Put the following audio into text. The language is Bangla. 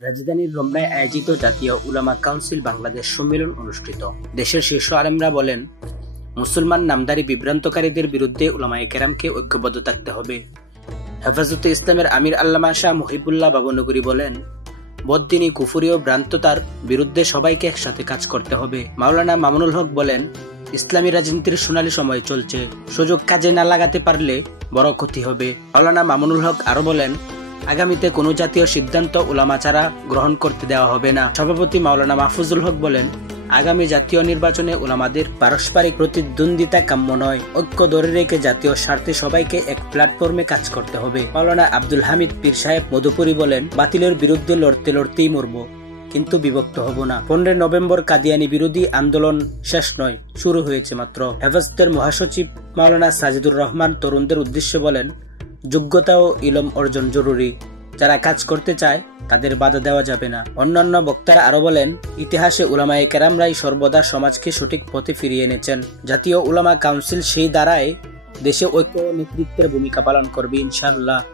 রাজধানীর রমনায় আয়োজিত জাতীয় উলামা কাউন্সিল বাংলাদেশ সম্মেলন অনুষ্ঠিত। দেশের শীর্ষ আলেমরা বলেন, মুসলমান নামধারী বিভ্রান্তকারীদের বিরুদ্ধে উলামায়ে কেরামকে ঐক্যবদ্ধ থাকতে হবে। হেফাজতে ইসলামের আমির আল্লামা শাহ মুহিবুল্লাহ বাবনগরী বলেন, বদ্দিনী, কুফরি ও ভ্রান্ততার বিরুদ্ধে সবাইকে একসাথে কাজ করতে হবে। মাওলানা মামুনুল হক বলেন, ইসলামী রাজনীতির সোনালী সময় চলছে, সুযোগ কাজে না লাগাতে পারলে বড় ক্ষতি হবে। মাওলানা মামুনুল হক আরো বলেন, আগামীতে কোনো জাতীয় সিদ্ধান্ত উলামা ছাড়া গ্রহণ করতে দেওয়া হবে না। সভাপতি মাওলানা মাহফুজুল হক বলেন, আগামী জাতীয় নির্বাচনে উলামাদের পারস্পরিক প্রতিদ্বন্দ্বিতা কাম্য নয়, ঐক্য ধরে রেখে জাতীয় স্বার্থে সবাইকে এক প্ল্যাটফর্মে কাজ করতে হবে। মাওলানা আব্দুল হামিদ পীর সাহেব মধুপুরী বলেন, বাতিলের বিরুদ্ধে লড়তেই মরব, কিন্তু বিভক্ত হব না। 15 নভেম্বর কাদিয়ানী বিরোধী আন্দোলন শেষ নয়, শুরু হয়েছে মাত্র। হেফাজতের মহাসচিব মাওলানা সাজিদুর রহমান তরুণদের উদ্দেশ্যে বলেন, যোগ্যতা ও ইলম অর্জন জরুরি, যারা কাজ করতে চায় তাদের বাধা দেওয়া যাবে না। অন্যান্য বক্তারা আরো বলেন, ইতিহাসে উলামায়ে কেরামরাই সর্বদা সমাজকে সঠিক পথে ফিরিয়ে এনেছেন। জাতীয় উলামা কাউন্সিল সেই দ্বারায় দেশে ঐক্য ও নেতৃত্বের ভূমিকা পালন করবে ইনশাআল্লাহ।